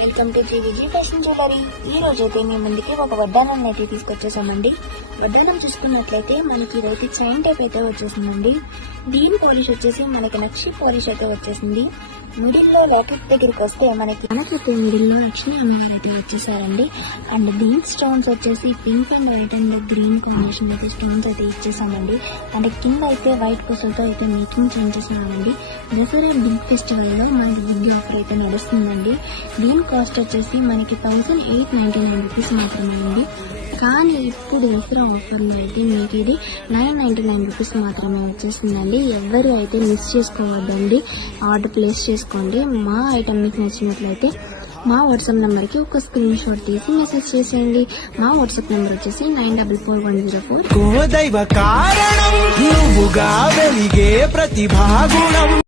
Welcome to GVG fashion jewellery. ఈ రోజు అయితే మేము ముందుకి ఒక వడ్డానం అయితే తీసుకొచ్చేసామండి. వడ్డానం చూసుకున్నట్లయితే మనకి ఇదైతే చైన్ టైప్ అయితే వచ్చేసిందండి. దీని పాలిష్ వచ్చేసి మనకి నక్షి పాలిష్ అయితే వచ్చేసింది. మిడిల్ లో లాకెట్ దగ్గరికి వస్తే మనకైతే మిడిల్ లో లక్ష్మీ అమ్మవారు అయితే వచ్చేసారండి. అండ్ దీని స్టోన్స్ వచ్చేసి pink and white and green combination అయితే స్టోన్స్ అయితే ఇచ్చేసామండి. అండ్ కింద అయితే వైట్ పూసలతో అయితే మేకింగ్ చేసేసామండి. దసరా బిగ్ ఫెస్టివల్ లో మనకి బిగ్ ఆఫర్ అయితే నడుస్తుందండి. దీని కాస్ట్ వచ్చేసి మనకి 1899 రూపీస్ మాత్రమే అండి. కానీ ఇప్పుడు దసరా ఆఫర్లో అయితే మీకు ఇది 999 రూపీస్ మాత్రమే వచ్చేసిందండి. ఎవరు అయితే మిస్ చేసుకోవద్దండి, ఆర్డర్ ప్లేస్ చేసుకోండి. మా ఐటమ్ మీకు నచ్చినట్లయితే మా వాట్సాప్ నెంబర్కి ఒక స్క్రీన్ షాట్ తీసి మెసేజ్ చేసేయండి. మా వాట్సాప్ నెంబర్ వచ్చేసి 944104.